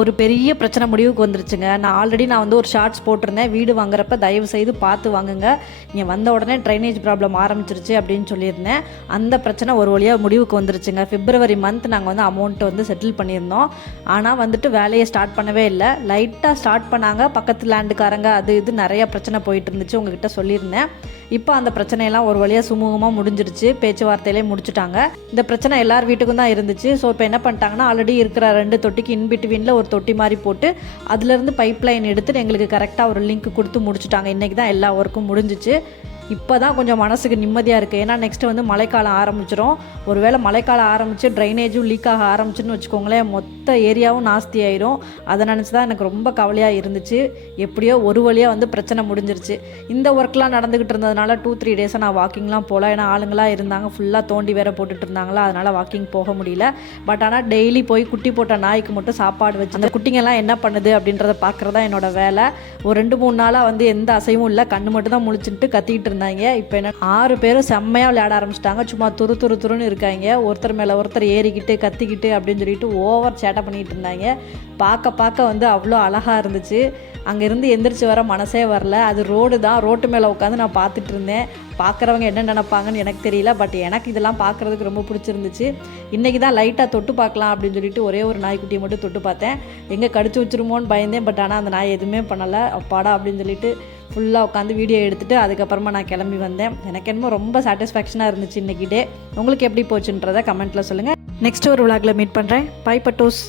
ஒரு பெரிய பிரச்சனை முடிவுக்கு வந்துருச்சுங்க. நான் ஆல்ரெடி நான் வந்து ஒரு ஷார்ட்ஸ் போட்டிருந்தேன். வீடு வாங்குறப்ப தயவு செய்து பார்த்து வாங்குங்க. இங்கே வந்த உடனே ட்ரைனேஜ் ப்ராப்ளம் ஆரம்பிச்சிருச்சு அப்படின்னு சொல்லியிருந்தேன். அந்த பிரச்சனை ஒரு வழியாக முடிவுக்கு வந்துருச்சுங்க. பிப்ரவரி மந்த் நாங்கள் வந்து அமௌண்ட்டை வந்து செட்டில் பண்ணியிருந்தோம். ஆனால் வந்துட்டு வேலையை ஸ்டார்ட் பண்ணவே இல்லை. லைட்டாக ஸ்டார்ட் பண்ணாங்க. பக்கத்து லேண்டுக்காரங்க அது இது நிறைய பிரச்சனை போயிட்டு இருந்துச்சு. உங்ககிட்ட சொல்லியிருந்தேன். இப்போ அந்த பிரச்சனையெல்லாம் ஒரு வழியாக சுமூகமாக முடிஞ்சிருச்சு. பேச்சுவார்த்தையிலே முடிச்சுட்டாங்க. இந்த பிரச்சனை எல்லார் வீட்டுக்கும் தான் இருந்துச்சு. ஸோ இப்போ என்ன பண்ணிட்டாங்கன்னா ஆல்ரெடி இருக்கிற ரெண்டு தொட்டிக்கு இன்பிட்வீனில் ஒரு தொட்டி மாதிரி போட்டு அதுலேருந்து பைப் லைன் எடுத்துட்டு எங்களுக்கு கரெக்டாக ஒரு லிங்க் கொடுத்து முடிச்சுட்டாங்க. இன்றைக்கி தான் எல்லா ஒர்க்கும் முடிஞ்சிச்சு. இப்போ தான் கொஞ்சம் மனசுக்கு நிம்மதியாக இருக்குது ஏன்னா நெக்ஸ்ட்டு வந்து மழைக்காலம் ஆரம்பிச்சிடும் ஒருவேளை மழைக்காலம் ஆரம்பித்து ட்ரைனேஜும் லீக் ஆக ஆரம்பிச்சுன்னு வச்சுக்கோங்களேன் மொத்த ஏரியாவும் நாஸ்தி ஆயிரும். அதை நினச்சி தான் எனக்கு ரொம்ப கவலையாக இருந்துச்சு. எப்படியோ ஒரு வழியாக வந்து பிரச்சனை முடிஞ்சிருச்சு. இந்த ஒர்க்லாம் நடந்துக்கிட்டு இருந்ததுனால டூ த்ரீ டேஸாக நான் வாக்கிங்லாம் போகல. ஏன்னா ஆளுங்களாக இருந்தாங்க ஃபுல்லாக தோண்டி வேற போட்டுட்டு இருந்தாங்களா அதனால் வாக்கிங் போக முடியல. பட் ஆனால் டெய்லி போய் குட்டி போட்ட நாய்க்கு மட்டும் சாப்பாடு வச்சு அந்த குட்டிங்கெல்லாம் என்ன பண்ணுது அப்படின்றத பார்க்குறதா என்னோட வேலை. ஒரு ரெண்டு மூணு நாளாக வந்து எந்த அசைவும் இல்லை. கண்ணு மட்டும் தான் முழிச்சுட்டு கத்திக்கிட்டு இருந்தாங்க இப்போ என்ன ஆறு பேரும் செம்மையாக விளையாட ஆரம்பிச்சிட்டாங்க. சும்மா துரு துரு துருன்னு இருக்காங்க. ஒருத்தர் மேலே ஒருத்தர் ஏறிக்கிட்டு கத்திக்கிட்டு அப்படின்னு சொல்லிட்டு ஓவர் சேட்டை பண்ணிகிட்டு இருந்தாங்க. பார்க்க பார்க்க வந்து அவ்வளோ அழகாக இருந்துச்சு. அங்கேருந்து எந்திரிச்சு வர மனசே வரல. அது ரோடு தான். ரோட்டு மேலே உட்காந்து நான் பார்த்துட்டு இருந்தேன். பார்க்குறவங்க என்ன நினப்பாங்கன்னு எனக்கு தெரியல. பட் எனக்கு இதெல்லாம் பார்க்குறதுக்கு ரொம்ப பிடிச்சிருந்துச்சு. இன்றைக்கி தான் லைட்டாக தொட்டு பார்க்கலாம் அப்படின்னு சொல்லிட்டு ஒரே ஒரு நாய்க்குட்டியை மட்டும் தொட்டு பார்த்தேன். எங்கே கடிச்சு வச்சிருமோன்னு பயந்தேன். பட் ஆனால் அந்த நாய் எதுவுமே பண்ணலை. அப்பாடா அப்படின்னு சொல்லிட்டு ஃபுல்லாக உட்காந்து வீடியோ எடுத்துட்டு அதுக்கப்புறமா நான் கிளம்பி வந்தேன். எனக்கு என்னமோ ரொம்ப சாட்டிஸ்ஃபேக்ஷனாக இருந்துச்சு இன்றைக்கி டே உங்களுக்கு எப்படி போச்சுன்றதை கமெண்ட்டில் சொல்லுங்கள் நெக்ஸ்ட் ஒரு விளாகில் மீட் பண்ணுறேன் பை பட்டோஸ்